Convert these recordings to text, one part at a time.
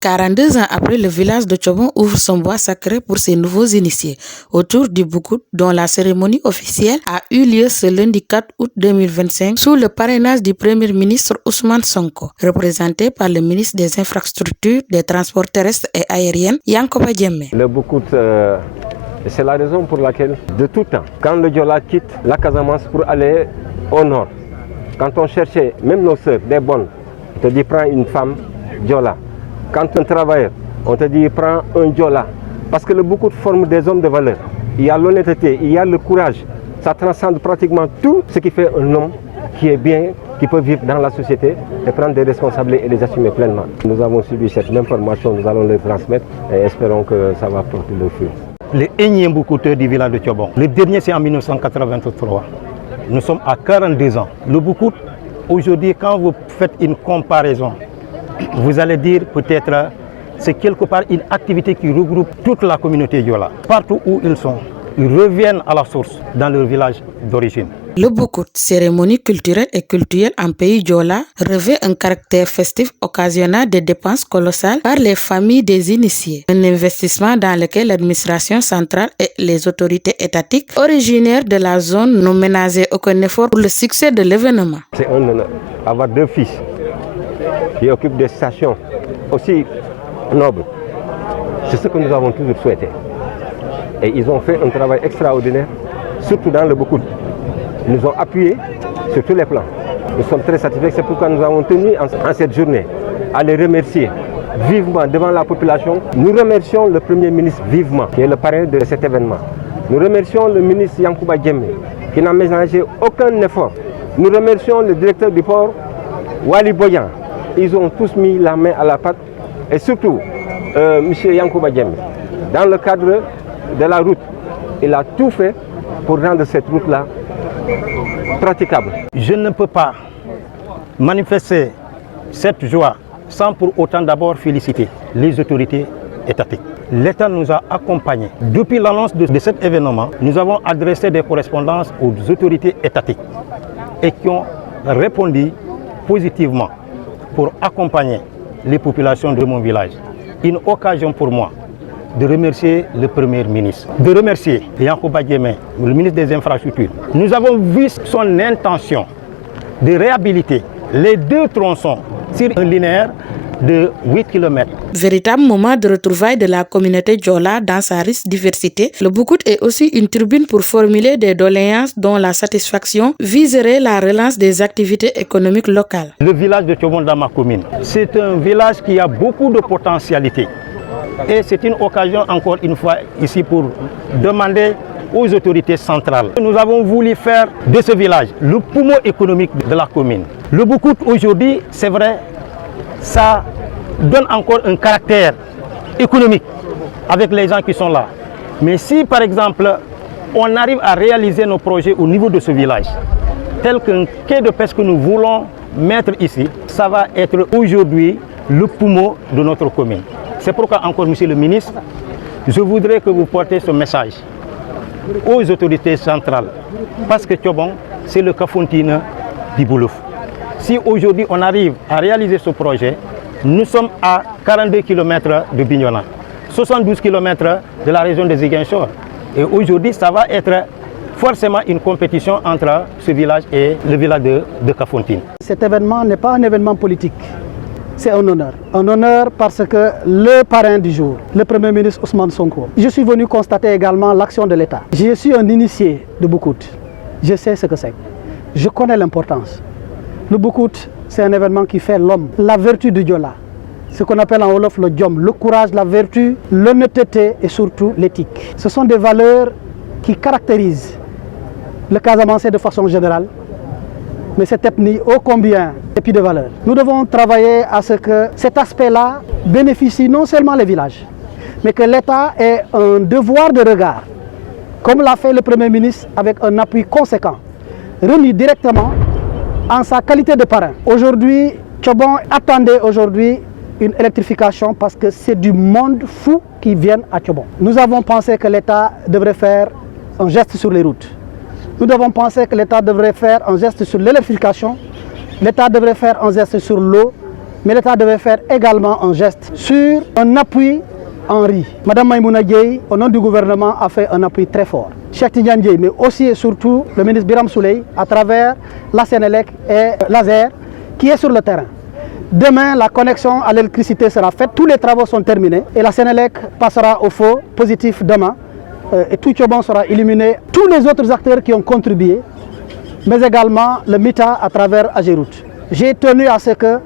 42 ans après, le village de Tchobon ouvre son bois sacré pour ses nouveaux initiés autour du Boukout, dont la cérémonie officielle a eu lieu ce lundi 4 août 2025 sous le parrainage du Premier ministre Ousmane Sonko, représenté par le ministre des Infrastructures, des Transports terrestres et aériens, Yankoba Diémé. Le Boukout, c'est la raison pour laquelle, de tout temps, quand le Diola quitte la Casamance pour aller au nord, quand on cherchait, même nos sœurs, des bonnes, on te dit prends une femme Diola. Quand un travailleur, on te dit prends un Diola. Parce que le Boukout forme des hommes de valeur. Il y a l'honnêteté, il y a le courage. Ça transcende pratiquement tout ce qui fait un homme qui est bien, qui peut vivre dans la société et prendre des responsabilités et les assumer pleinement. Nous avons subi cette même formation, nous allons les transmettre et espérons que ça va porter le fruit. Le énième Boukouteur du village de Tchobon. Le dernier, c'est en 1983. Nous sommes à 42 ans. Le Boukout, aujourd'hui, quand vous faites une comparaison, vous allez dire peut-être c'est quelque part une activité qui regroupe toute la communauté Diola. Partout où ils sont, ils reviennent à la source dans leur village d'origine. Le Boukout, cérémonie culturelle et culturelle en pays Diola, revêt un caractère festif occasionnant des dépenses colossales par les familles des initiés. Un investissement dans lequel l'administration centrale et les autorités étatiques originaires de la zone n'ont ménagé aucun effort pour le succès de l'événement. C'est un honneur avoir deux fils qui occupent des stations aussi nobles. C'est ce que nous avons toujours souhaité. Et ils ont fait un travail extraordinaire, surtout dans le Boukout. Ils nous ont appuyés sur tous les plans. Nous sommes très satisfaits, c'est pourquoi nous avons tenu en cette journée à les remercier vivement devant la population. Nous remercions le Premier ministre vivement, qui est le parrain de cet événement. Nous remercions le ministre Yankoba Diémé, qui n'a ménagé aucun effort. Nous remercions le directeur du port, Wali Boyan. Ils ont tous mis la main à la pâte. Et surtout, M. Yankoba Diémé, dans le cadre de la route, il a tout fait pour rendre cette route-là praticable. Je ne peux pas manifester cette joie sans pour autant d'abord féliciter les autorités étatiques. L'État nous a accompagnés. Depuis l'annonce de cet événement, nous avons adressé des correspondances aux autorités étatiques et qui ont répondu positivement pour accompagner les populations de mon village. Une occasion pour moi de remercier le Premier ministre, de remercier Yankoba Diémé, le ministre des Infrastructures. Nous avons vu son intention de réhabiliter les deux tronçons sur un linéaire de 8 km. Véritable moment de retrouvailles de la communauté Diola dans sa riche diversité, le Boukout est aussi une tribune pour formuler des doléances dont la satisfaction viserait la relance des activités économiques locales. Le village de Tchobon dans ma commune, c'est un village qui a beaucoup de potentialité. Et c'est une occasion encore une fois ici pour demander aux autorités centrales. Nous avons voulu faire de ce village le poumon économique de la commune. Le Boukout aujourd'hui, c'est vrai, ça donne encore un caractère économique avec les gens qui sont là. Mais si par exemple on arrive à réaliser nos projets au niveau de ce village, tel qu'un quai de pêche que nous voulons mettre ici, ça va être aujourd'hui le poumon de notre commune. C'est pourquoi encore, Monsieur le ministre, je voudrais que vous portez ce message aux autorités centrales. Parce que Tchobon, c'est le Kafountine du Boulouf. Si aujourd'hui on arrive à réaliser ce projet, nous sommes à 42 km de Bignona, 72 km de la région des Ziguinchor. Et aujourd'hui, ça va être forcément une compétition entre ce village et le village de Kafountine. Cet événement n'est pas un événement politique. C'est un honneur. Un honneur parce que le parrain du jour, le Premier ministre Ousmane Sonko, je suis venu constater également l'action de l'État. Je suis un initié de Boukout. Je sais ce que c'est. Je connais l'importance. Le Boukout, c'est un événement qui fait l'homme, la vertu du Diola. Ce qu'on appelle en Wolof le Diom, le courage, la vertu, l'honnêteté et surtout l'éthique. Ce sont des valeurs qui caractérisent le Casamancé de façon générale, mais cette ethnie ô combien épis de valeur. Nous devons travailler à ce que cet aspect-là bénéficie non seulement les villages, mais que l'État ait un devoir de regard, comme l'a fait le Premier ministre avec un appui conséquent, remis directement en sa qualité de parrain. Aujourd'hui, Tchobon attendait aujourd'hui une électrification parce que c'est du monde fou qui vient à Tchobon. Nous avons pensé que l'État devrait faire un geste sur les routes. Nous devons penser que l'État devrait faire un geste sur l'électrification, l'État devrait faire un geste sur l'eau, mais l'État devait faire également un geste sur un appui en riz. Madame Maïmouna Dièye, au nom du gouvernement, a fait un appui très fort. Cheikh Tidiane Dièye, mais aussi et surtout le ministre Biram Souleye, à travers la Sénélec et l'ASER, qui est sur le terrain. Demain, la connexion à l'électricité sera faite, tous les travaux sont terminés et la Sénélec passera au feu positif demain. Et tout Tchobon sera illuminé. Tous les autres acteurs qui ont contribué, mais également le MITA à travers Ageroute. J'ai tenu à ce que,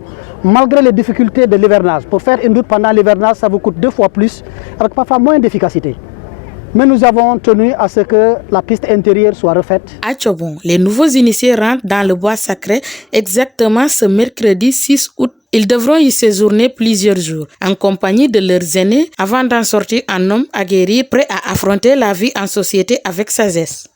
malgré les difficultés de l'hivernage, pour faire une route pendant l'hivernage, ça vous coûte 2 fois plus, avec parfois moins d'efficacité. Mais nous avons tenu à ce que la piste intérieure soit refaite. À Tchobon, les nouveaux initiés rentrent dans le bois sacré exactement ce mercredi 6 août. Ils devront y séjourner plusieurs jours en compagnie de leurs aînés avant d'en sortir en hommes aguerris prêts à affronter la vie en société avec sagesse.